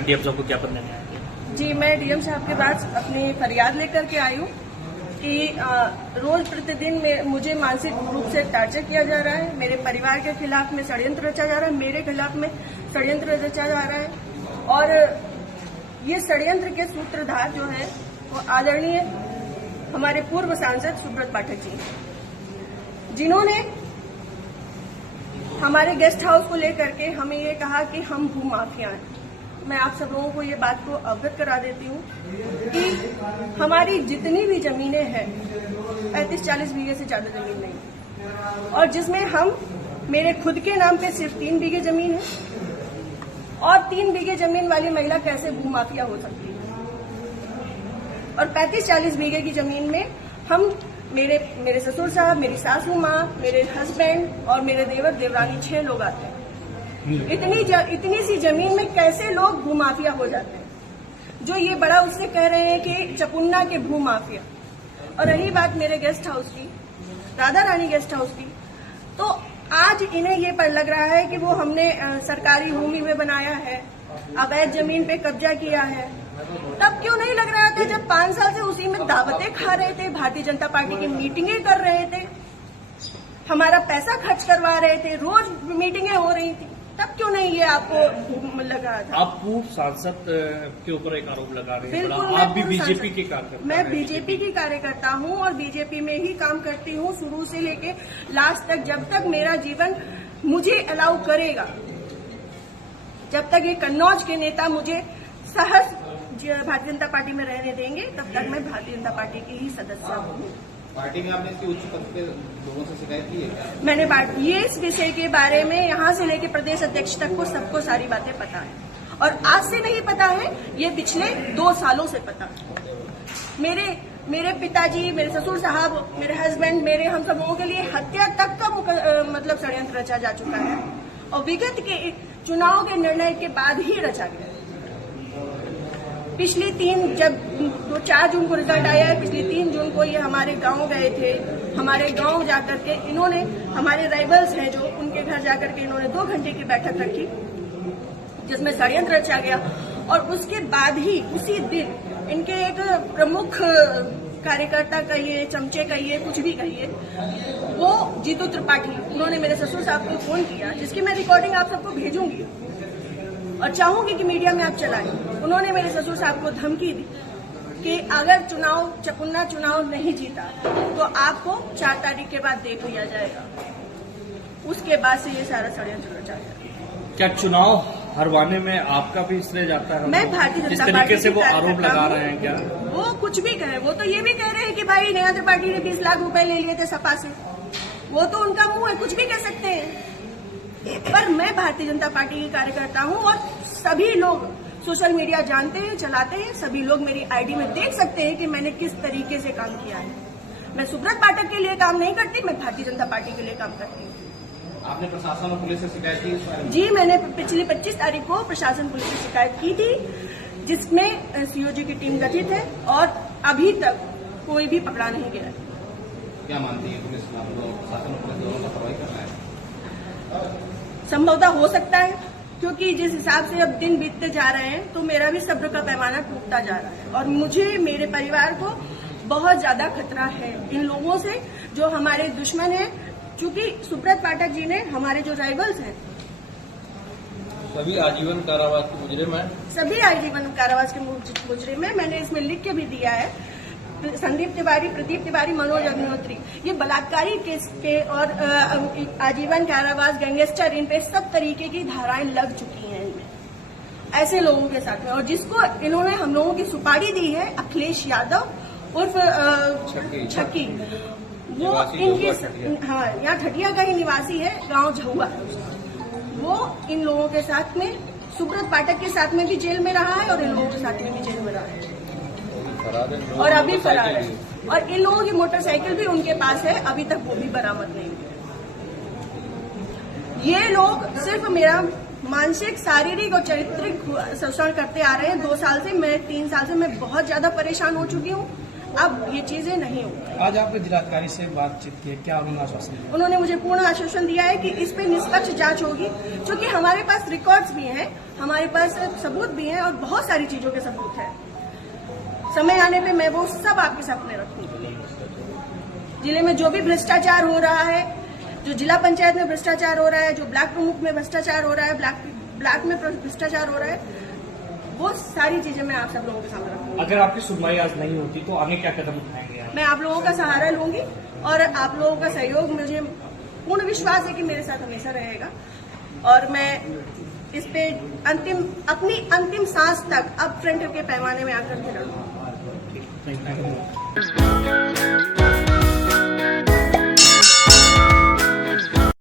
DM साहब को ज्ञापन देने आए थे? जी, मैं डीएम साहब के पास अपनी फरियाद लेकर के आई हूँ कि रोज प्रतिदिन में मुझे मानसिक रूप से टार्चर किया जा रहा है। मेरे परिवार के खिलाफ में षड्यंत्र रचा जा रहा है, मेरे खिलाफ में षड्यंत्र रचा जा रहा है। और ये षड्यंत्र के सूत्रधार जो है वो आदरणीय हमारे पूर्व सांसद सुब्रत पाठक जी, जिन्होंने हमारे गेस्ट हाउस को लेकर के हमें ये कहा कि हम भू माफिया हैं। मैं आप सब लोगों को ये बात को अवगत करा देती हूँ कि हमारी जितनी भी जमीनें हैं 35-40 बीघे से ज्यादा जमीन नहीं, और जिसमें हम मेरे खुद के नाम पे सिर्फ 3 बीघे जमीन है। और 3 बीघे जमीन वाली महिला कैसे भू माफिया हो सकती है? और 35-40 बीघे की जमीन में हम मेरे ससुर साहब, मेरी सासू माँ, मेरे हस्बैंड और मेरे देवर देवरानी 6 लोग आते हैं। इतनी सी जमीन में कैसे लोग भू माफिया हो जाते हैं? जो ये बड़ा उससे कह रहे हैं कि चपुन्ना के भू माफिया। और रही बात मेरे गेस्ट हाउस की, राधा रानी गेस्ट हाउस की, तो आज इन्हें ये पर लग रहा है कि वो हमने सरकारी भूमि में बनाया है, अवैध जमीन पे कब्जा किया है। तब क्यों नहीं लग रहा था जब 5 साल से उसी में दावतें खा रहे थे, भारतीय जनता पार्टी की मीटिंगें कर रहे थे, हमारा पैसा खर्च करवा रहे थे, रोज मीटिंगें हो रही थी, तब क्यों नहीं ये आपको लगा था? आप पूर्व सांसद के ऊपर एक आरोप लगा रहे हैं। बिल्कुल, आप भी बीजेपी के कार्यकर्ता? मैं बीजेपी की कार्यकर्ता हूँ और बीजेपी में ही काम करती हूँ शुरू से लेके लास्ट तक। जब तक मेरा जीवन मुझे अलाउ करेगा, जब तक ये कन्नौज के नेता मुझे सहज भारतीय जनता पार्टी में रहने देंगे, तब तक मैं भारतीय जनता पार्टी की ही सदस्य हूँ। पार्टी में आपने इसकी उच्च पद पे लोगों से शिकायत की है? मैंने ये इस विषय के बारे में यहाँ से लेकर प्रदेश अध्यक्ष तक को सबको सारी बातें पता है, और आज से नहीं पता है, ये पिछले 2 सालों से पता है। मेरे पिताजी, मेरे ससुर साहब, मेरे हस्बैंड, हम सब लोगों के लिए हत्या तक का मतलब षड्यंत्र रचा जा चुका है, और विगत के चुनाव के निर्णय के बाद ही रचा गया। पिछली 4 जून को रिजल्ट आया है, पिछली 3 जून को ये हमारे गांव गए थे। हमारे गांव जाकर के इन्होंने, हमारे राइवल्स हैं जो, उनके घर जाकर के इन्होंने 2 घंटे की बैठक रखी जिसमें षड्यंत्र रचा गया। और उसके बाद ही उसी दिन इनके एक प्रमुख कार्यकर्ता कहिए, चमचे कहिए, कुछ भी कहिए, वो जीतू त्रिपाठी, उन्होंने मेरे ससुर साहब को फोन किया, जिसकी मैं रिकॉर्डिंग आप सबको भेजूंगी और चाहूंगी कि मीडिया में आप चलाएं। उन्होंने मेरे ससुर साहब को धमकी दी कि अगर चपुन्ना चुनाव नहीं जीता तो आपको 4 तारीख के बाद देख लिया जाएगा। उसके बाद से ये सारा षड्यंत्र रचा गया। क्या चुनाव हरवाने में आपका भी श्रेय जाता है? मैं भारतीय जनता पार्टी तरीके से वो आरोप लगा रहे हैं क्या? वो कुछ भी कहे, वो तो ये भी कह रहे हैं कि भाई नेहा त्रिपाठी ने 20 लाख रुपए ले लिए थे सपा से। वो तो उनका मुंह है, कुछ भी कह सकते हैं। पर मैं भारतीय जनता पार्टी की कार्यकर्ता हूँ और सभी लोग सोशल मीडिया जानते हैं, चलाते हैं, सभी लोग मेरी आईडी में देख सकते हैं कि मैंने किस तरीके से काम किया है। मैं सुब्रत पाठक के लिए काम नहीं करती, मैं भारतीय जनता पार्टी के लिए काम करती हूँ। आपने प्रशासन और पुलिस से शिकायत की इस बारे में? जी, मैंने पिछली 25 तारीख को प्रशासन पुलिस से शिकायत की थी, जिसमें सीओजी की टीम गठित है और अभी तक कोई भी पकड़ा नहीं गया है। क्या मानती है पुलिस, प्रशासन और पुलिस दोनों लापरवाही कर रहा है? संभवतः हो सकता है, क्योंकि जिस हिसाब से अब दिन बीतते जा रहे हैं तो मेरा भी सब्र का पैमाना टूटता जा रहा है और मुझे, मेरे परिवार को बहुत ज्यादा खतरा है इन लोगों से जो हमारे दुश्मन हैं। क्योंकि सुब्रत पाठक जी ने, हमारे जो राइवल्स हैं, सभी आजीवन कारावास के मुजरिम हैं। सभी आजीवन कारावास के मुजरिम हैं। मैंने इसमें लिख के भी दिया है, संदीप तिवारी, प्रदीप तिवारी, मनोज अग्निहोत्री, ये बलात्कारी केस पे और आजीवन कारावास, गैंगस्टर, इन पे सब तरीके की धाराएं लग चुकी हैं इनमें, ऐसे लोगों के साथ में। और जिसको इन्होंने हम लोगों की सुपारी दी है, अखिलेश यादव उर्फ छक्की, वो इनकी, हाँ, यहाँ ठटिया का ही निवासी है, गांव झहुआ, वो इन लोगों के साथ में, सुब्रत पाठक के साथ में भी जेल में रहा है और इन लोगों के साथ में भी जेल में रहा है और अभी फरार है। और इन लोगों की मोटरसाइकिल भी उनके पास है, अभी तक वो भी बरामद नहीं हुई। ये लोग सिर्फ मेरा मानसिक, शारीरिक और चारित्रिक शोषण करते आ रहे हैं 2 साल से। मैं 3 साल से मैं बहुत ज्यादा परेशान हो चुकी हूँ। अब ये चीजें नहीं होंगी। आज आपने जिलाधिकारी से बातचीत की, क्या उन्होंने आश्वासन दिया? उन्होंने मुझे पूर्ण आश्वासन दिया है कि इस पे निष्पक्ष जांच होगी, क्योंकि हमारे पास रिकॉर्ड्स भी हैं, हमारे पास सबूत भी हैं और बहुत सारी चीजों के सबूत हैं। समय आने पे मैं वो सब आपके सामने रखूंगी। जिले में जो भी भ्रष्टाचार हो रहा है, जो जिला पंचायत में भ्रष्टाचार हो रहा है, जो ब्लॉक प्रमुख में भ्रष्टाचार हो रहा है, ब्लॉक में भ्रष्टाचार हो रहा है, वो सारी चीजें मैं आप सब लोगों के सामने रखूंगी। अगर आपकी सुनवाई आज नहीं होती तो आगे क्या कदम उठाएंगे आप? मैं आप लोगों का सहारा लूंगी और आप लोगों का सहयोग, मुझे पूर्ण विश्वास है कि मेरे साथ हमेशा रहेगा और मैं इस पे अपनी अंतिम सांस तक अब फ्रंट के पैमाने में आकर के लड़ूंगी। Thank you.